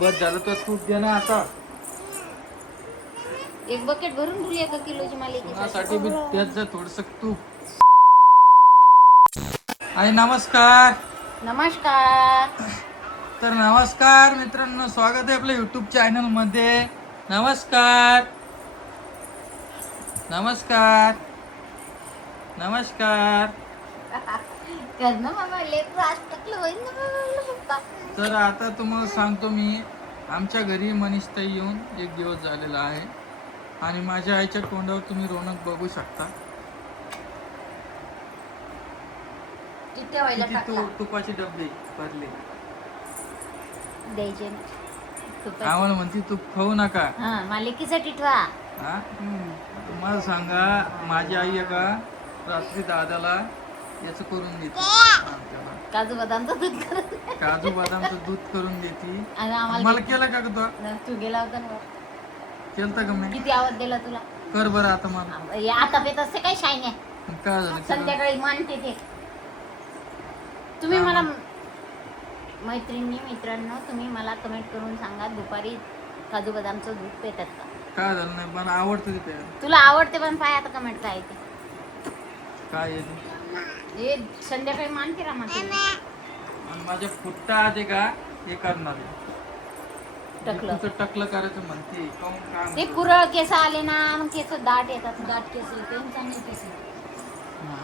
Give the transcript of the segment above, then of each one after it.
बस झालं तर तूप दे ना आता. एक बकेट भरून ठेवली 1 किलोची कोणासाठी बी मालिकेसाठी. देत जा थोडस तूप. आई नमस्कार. नमस्कार. तर नमस्कार मित्रांनो, स्वागत आहे आपल्या युट्यूब चॅनल मध्ये. नमस्कार नमस्कार नमस्कार. कर ना मामा, लेकरू आज टाकलं होईल ना मामा. तर आता तुम्हाला सांगतो मी, आमच्या घरी मनीषताई येऊन 1 दिवस झालेला आहे आणि माझ्या आईच्या तोंडावर तुम्ही रोनक बघू शकता. किती व्हायला किती टाकला तुपाचे डबे भरले. द्यायचे ना आम्हाला म्हणते तूप खाऊ नका. हा मालिकेसाठी ठेवा. हा तुम्हाला सांगा, माझी आई आहे का रात्री दादाला याचं करून देते, काजू बदामचं दूध करून काजू बदामचं दूध करून देते. आणि आम्हाला मला केलं का ग तू गेला होता ना. केलं का मी? किती आवाज दिला तुला. कर बरं आता मला. हे आता पेत असते काय शाईने. काय झालं केलं? संध्याकाळी मानते ते. तुम्ही मला मित्रांनो तुम्ही मला कमेंट करून सांगा, दुपारी काजू बदामचं दूध पितात का. काय झालं नाही, मला आवडतं ते प्यायला. तुला आवडते पण पाय आता कमेंट काय ते. काय आहे हे संध्याकाळी मानते रामा आणि माझ्या फुट्टा आहे का हे करणार आहे. टकलं तुझं टकलं करायचं म्हणते. काहून काय ते म्हणते? कुरळ केस आले ना, मग केस दाट येतात. दाट केस येते चांगले केस. हा.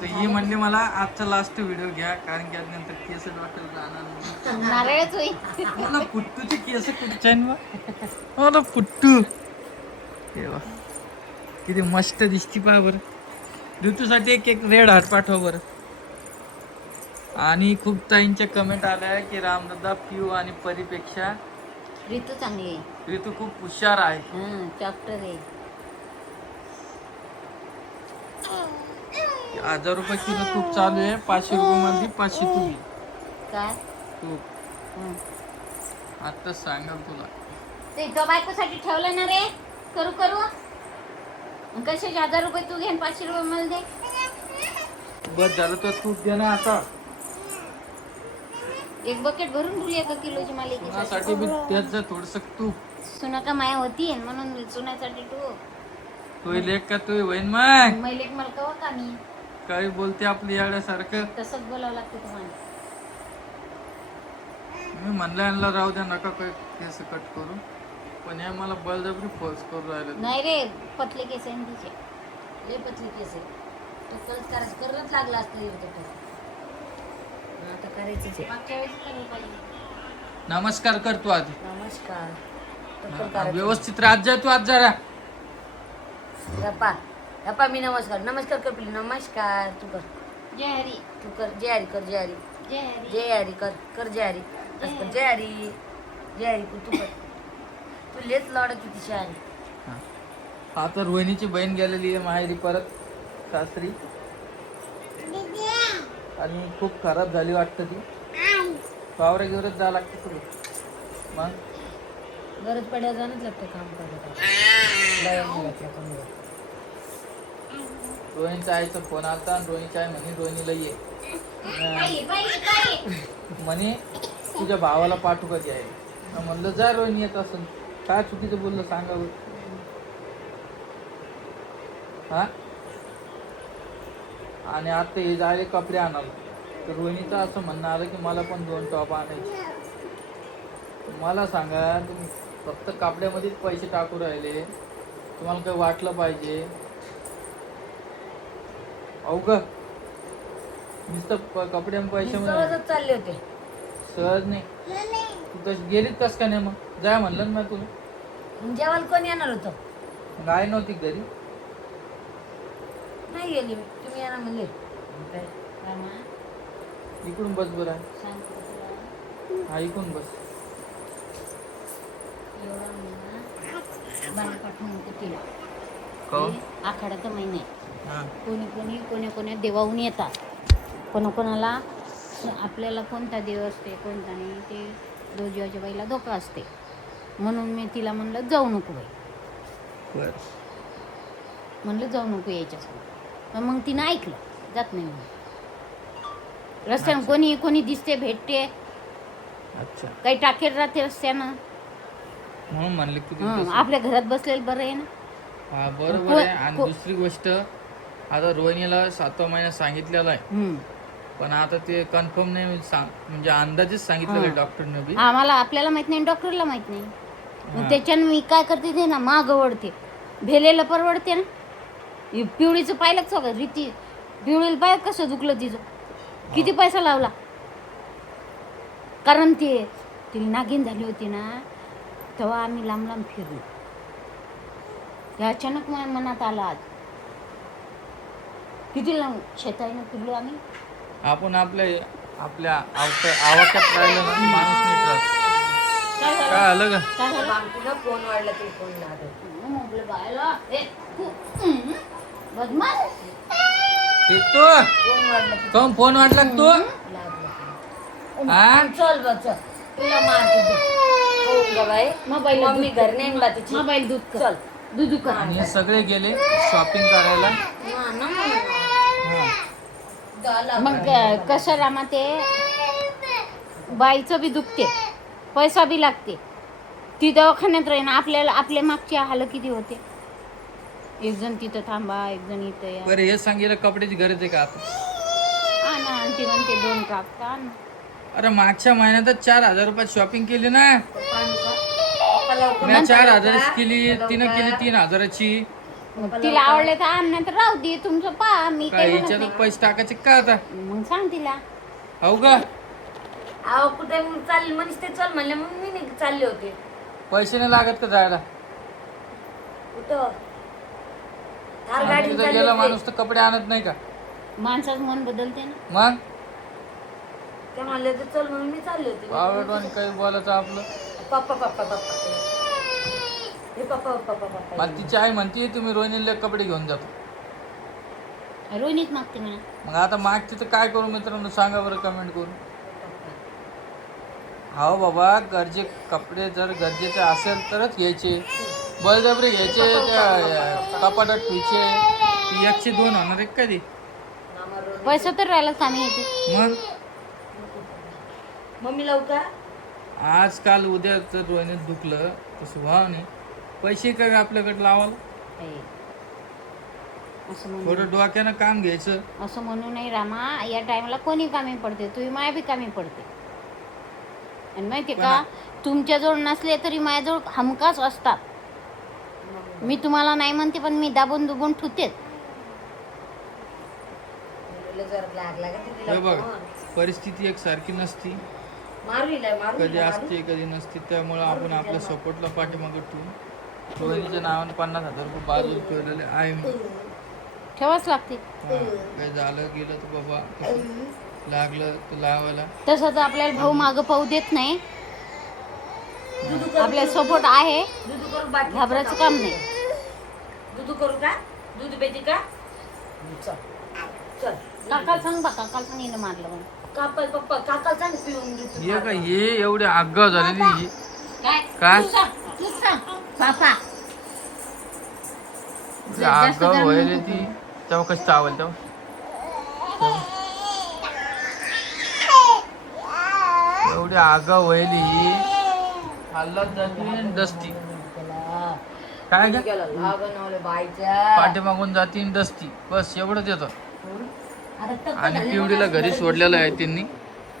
तर ही म्हणली मला आजचा लास्ट व्हिडिओ घ्या, कारण की नंतर केस डॉक्टर जाणार नाही. नारळच होईल. मला फुट्टूचे केस कुठचे मला फुट्टू देवा, किती मस्त दिसती पहा बरं. ऋतूसाठी एक रेड हार्ट पाठव बरं. आणि खूप ताईंच्या कमेंट आल्या की रामदादा पिऊ आणि परीपेक्षा ऋतू चांगली आहे. ऋतू खूप हुशार आहे. चॉप्टर आहे. 1000 रुपये किलो तूप चालू आहे. 500 रुपये मध्ये 500 तुम्ही काय तूप आता सांगाल तुला. ते तो बायकोसाठी ठेवलं ना रे. करू कसे 1000 रुपये तू घेन, 500 रुपये मला दे. बस झालं तर तूप दे ना आता. एक बकेट भरून ठेवली 1 किलोची मालिकेसाठी. कोणासाठी बी देत जा थोडस तूप. सुना का माया होती म्हणून सुनासाठी तू लेख का तू बहीण मग मैलेक मला कवा का मी काही बोलते आपली याड्यासारखं. तसंच बोलावं लागतं तुम्हाला. मी म्हणलं यांना राहू द्या, नका काही केस कट करू, पण हे मला बळजबरी फोर्स करून राहिले. नाही रे, पतले केस आहे तिचे. लय पतले केस आहे. तो परत करायचं करणंच लागला असतं आता करायचंच आहे. मागच्या वेळेस करायला पाहिजे. नमस्कार कर तू आधी. नमस्कार. व्यवस्थित राहत जा तू आज जरा. गप्पा मी नमस्कार कर पिली. नमस्कार तू कर. जय हरी तू कर. जय हरी कर. जय हरी. जय हरी कर. जय हरी. जय हरी. जय हरी तू कर. तू लेच लावड किती शहाणी. आता रोहिणीची बहीण गेलेली आहे माहेरी परत सासरी, आणि खूप खराब झाली वाटतं ती. पावरा घेवरच जावं लागतं तुला. मग गरज पड्या जाणंच लागतं काम करायला. रोहिणीच्या आईचा फोन आलता आणि रोहिणीच्या आई म्हणे रोहिणीला ये म्हणे, तुझ्या भावाला पाठवू का घ्यायला. म्हणलं जा रोहिणी येत असेल. काय चुकीचं बोललं सांगावं. हा, आणि आता हे जायले कपडे आणाल तर रोहिणीचं असं म्हणणं आलं की मला पण 2 टॉप आणायचे. मला सांगा, तुम्ही फक्त कपड्यामध्येच पैसे टाकू राहिले, तुम्हाला काही वाटलं पाहिजे. अवघ नुसतं कपड्या पैशामध्ये चालले होते. सहज नाही. तू तशी गेलीत कस का नाही मग. जाय म्हणलं ना तुला. जेवायला कोण येणार होतं. गाय नव्हती घरी. नाही गेली तुम्ही येणार म्हणले. इकडून बस बरं. हा इकडून बस. आखाड्याचा महिना आहे. कोणी देवाहून येतात. कोणाला आपल्याला कोणता देव असते कोणता नाही ते रोजीच्या बाईला धोका असते. म्हणून मी तिला म्हणलं जाऊ नको बाई. म्हणलं जाऊ नको याच्यासोबत. मग तिनं ऐकलं, जात नाही म्हणून. रस्त्यानं कोणी दिसते भेटते अच्छा, काही टाकेल राहते रस्त्यानं. म्हणून म्हणले की तू हं, तसं. आपल्या घरात बसलेलं बरं आहे ना. हा बरोबर को- आहे. आणि को- दुसरी गोष्ट, आता रोहिणीला 7व्या महिन्यात सांगितलेलं आहे, हं. पण आता ते कन्फर्म नाही म्हणजे अंदाजेच सांगितलेलं आहे डॉक्टरने बी. आपल्याला माहित नाही, डॉक्टरला माहित नाही. हा. मग त्याच्यानं मी काय करते ते ना, मागं वळते. भेलेलं परवडते ना. हे पिवळीचं पाहिलं का सगळं रीती, पिवळीला पाहिलं कसं दुखलं तिचं, किती पैसा लावला. कारण ती नागिन झाली होती ना, तेव्हा आम्ही लांब लांब फिरलो. हे अचानक माझ्या मनात आलं आज. किती लांब शेताईनं फिरलो आम्ही. आपण आपल्या आवाक्यात राहिलं ना, माणूस नीट राहतो. काय आलं का? काय झालं? बामटीला फोन वाढला ते फोन लागत. म्हटलं बायला बदमाश. ते तू फोन वाढला की कम फोन वाटला का तू? लागला. हा? चल बा चल. तुला मारते हो ग बाई. मोबाईल मम्मी घर नाही बा तिची. मोबाईल दूध कर. चल. दूध कर. आणि हे सगळे गेले शॉपिंग करायला. ना ना हा. झाला. मग कसं रामा ते बाईचं बी दुखते, पैसा बी लागते. ती दवाखान्यात राहीन, आपल्या मागची हाल किती होते. एक जण तिथं थांबा, एक जण इथं या. बरं हे सांगितलं कपड्याची गरज आहे का आता? ना आणि ती म्हणते 2 कापता ना. अरे मागच्या महिन्यातच 4,000 रुपयात शॉपिंग केली ना. मी लवकर. 4,000 केली, तिनं केली 3,000ची. तिला आवडले तर आण, नाही तर राहू दे तुमचं पा. मी काय काही म्हणत हिच्यात नाही. पैसे टाकायचे का आता? मग सांग तिला. हो का? अहो कुठे चालली म्हणून ते चल म्हणले मग मी नाही चालले होते. पैसे नाही लागत का जायला? कुठं थार आणि गाडी तिथं चालली गेला होती. माणूस तर कपडे आणत नाही का? माणसाचं मन बदलते ना. मग ते म्हणले तर चल म्हणून मी चालले होते. पावडर काही बोलायचं आपलं. पप्पा पप्पा पप्पा हे पप्पा पप्पा पप्पा मला तिची आई म्हणते तुम्ही रोहिणीला कपडे घेऊन जातो. रोहिणीच मागते म्हणा. मग आता मागची तर काय करू मित्रांनो, सांगा बरं कमेंट करून. हो बाबा, कपडे जर गरजेचे असेल तरच घ्यायचे. बळजबरी घ्यायचे, त्या कपाटात ठेवायचे. 102 होणार आहे कधी? पैसा तर राहिला कामी येते. मग मम्मी लवकर आजकाल उद्या जर रोहिणीत दुखलं तसं व्हावं नाही. पैसे काय आपल्याकडे लावाल? असं म्हणू थोडं डोक्यानं काम घ्यायचं. असं म्हणू नाही रामा. या टाइमला कोणी कामी पडते, तुझी माया बी कामी पडते. आणि माहितीये का, तुमच्याजवळ नसले तरी माझ्याजवळ हमखास असतात. मी तुम्हाला नाही म्हणते, पण मी दाबून दुबून ठुतेच. जर लागला का ते हे बघ, तिला परिस्थिती एकसारखी नसती. मारू कधी असते कधी नसते. त्यामुळे आपण आपल्या सपोर्टला पाठीमागे ठेवून रोहिणीच्या नावाने 50,000 रुपये बाजूला ठेवलेले आहे मी. ठेवाच लागते. हा, काही झालं गेलं तर बाबा लागलं तर लावायला. तसं तर आपल्याला भाऊ मागं पाहू देत नाही. आपल्याला सपोर्ट आहे, दूध करू बाकी घाबरायचं काम नाही. दूध करू का दूध पेती का चल चल काकाला सांग बा, काकाला सांग हिनं मारलं म्हणून. काका पप्पा काका सांग पिऊन दूध हे काय हे एवढे आगाव झालेली ही. काय काय? तू सांग, तूच सांग पापा. जास्त आगाव गरम व्हायला नको ती. तेव्हा कशी चावल तेव्हा एवढी आगाव व्हायली ही. हल्लात जाती आणि दसती. काय ग? गेला लागणवले बाईच्या पाठीमागून जाती आणि दसती. बस एवढंच येतं. आता टक्कर आणि झाली पिवडीला ना, घरी सोडलेलं आहे त्यांनी.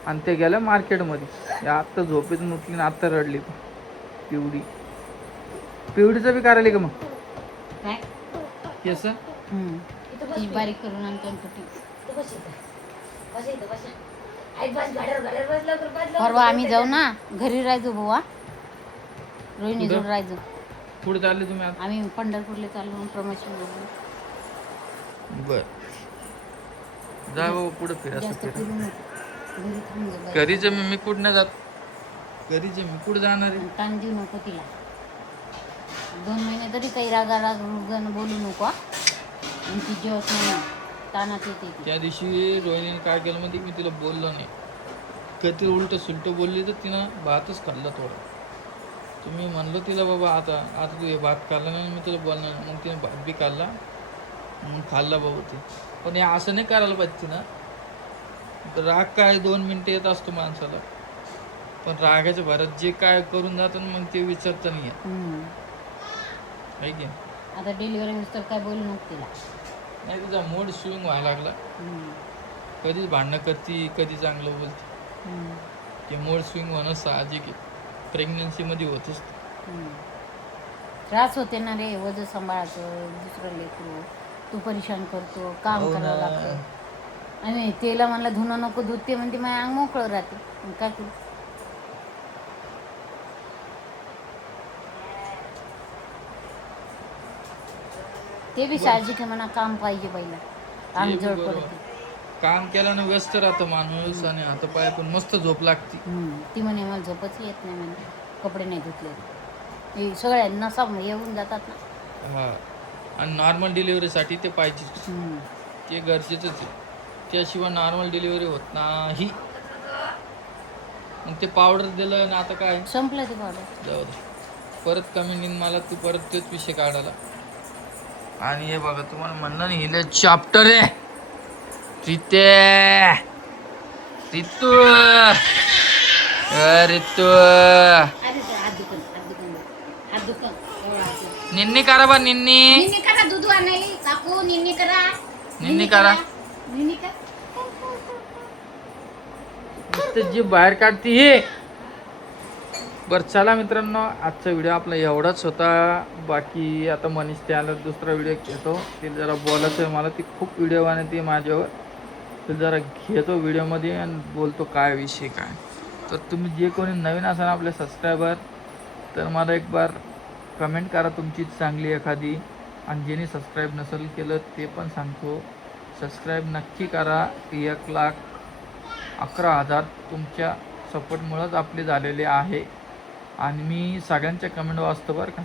आणि ते गेल्या मार्केटमध्ये. आत्ता झोपेतून उठली आणि आत्ता रडली पिवडीचं बी करायला का मग काय केस? इथं बस ती बारीक करून आणतो आणि कुठे. इथं बस इथं बस इथं बस आई बस गाड्यावर बस लवकर बस लवकर. परवा आम्ही जाऊ ना, घरी राहायचो बुवा. रोहिणी जोड राहायचो. पुढे चालले तुम्ही आता? आम्ही पंढरपूरला चाललो प्रमोशन म्हणून. बर, जा बाबा पुढे जास्त फिरा. फिरू नको. घरी थांबलो. घरीच आहे मी कुठं नाही जात. घरीच आहे मी, कुठे जाणार आहे? ताण देऊ नको तिला. 2 महिने तरी काही राग बोलू नको. आणि ती जेवत नाही, तानात येते ती. त्या दिवशी रोहिणीने काय केलं म्हणजे मी तिला बोललो नाही. कधी उलट सुलट बोलली तर तिनं भातच खाल्ला थोडा. तुम्ही म्हणलो तिला बाबा आता तू हे भात खाल्ला नाही, मी तुला बोलणार नाही. मग तिने भात बी खाल्ला, मग खाल्ला बाबा ते. पण हे असं नाही करायला पाहिजे तिनं. राग काय 2 मिनिटं येत असतो माणसाला. पण रागाच्या भरात जे काय करून जातं ना मग ते विचारतं नाही हम्म. आहे की आता डिलिव्हरी तर काय बोलू नको तिला. नाही तिचा मूड स्विंग व्हायला लागला हम्म. कधीच भांडणं करती कधी चांगलं बोलते हम्म. की मूड स्विंग होणं साहजिक आहे प्रेग्नन्सीमध्ये होतच ते. हम्म. त्रास होते ना रे, वजन सांभाळायचं, दुसरं लेकरू तू परेशान करतो, काम हो करावं ना. लागतं. आणि तेला म्हणला धुणं नको धुत, ते म्हणते माझ्या अंग मोकळं राहते. मग काय करू? ते बी साहजिक आहे म्हणा, काम पाहिजे पहिला, ते अंग बी जड बरोबर. पडते. काम केल्यानं व्यस्त राहतो माणूस आणि आता पाय पण मस्त झोप लागते ती म्हणे मला झोपच येत नाही म्हणे, कपडे नाही धुतले. हे सगळ्यांना सम येऊन जातात ना. हा आणि नॉर्मल डिलिव्हरीसाठी ते पाहिजेच हम्म. ते गरजेचंच आहे त्याशिवाय नॉर्मल डिलिव्हरी होत नाही मग ते पावडर दिलं ना आता काय संपलं ते पावडर. जाऊ दे परत कमी निघ मला तू परत तेच विषय काढायला आणि हे बघा तुम्हाला म्हणलं ना हिले चॅप्टर आहे रिते रितू रितू अरे ते हात दुखन, हात दुखन, हात दुखन, एवढा हात दुखन. निन्नी करा बा निन्नी निन्नी करा, दूध आणायला काकू, निन्नी करा, निन्नी करा निन्नी करा. नुसतं जी बाहेर काढते हे बरं चला मित्रांनो आजचा व्हिडिओ आपला एवढाच होता बाकी आता मनीष त्याला दुसरा व्हिडिओ घेतो ते जरा बोलायचं आहे मला ती खूप व्हिडिओ बनवते माझ्यावर ते जरा घेतो व्हिडिओमध्ये आणि बोलतो काय विषय काय तर तुम्ही जे कोणी नवीन असाल आपले सबस्क्रायबर तर मला एक बार कमेंट करा तुमची चांगली एखादी आणि ज्यांनी सबस्क्राईब नसेल केलं ते पण सांगतो सबस्क्राईब नक्की करा 1,11,000 तुमच्या सपोर्टमुळंच आपले झालेले आहे आणि मी सगळ्यांच्या कमेंट वाचतो बरं का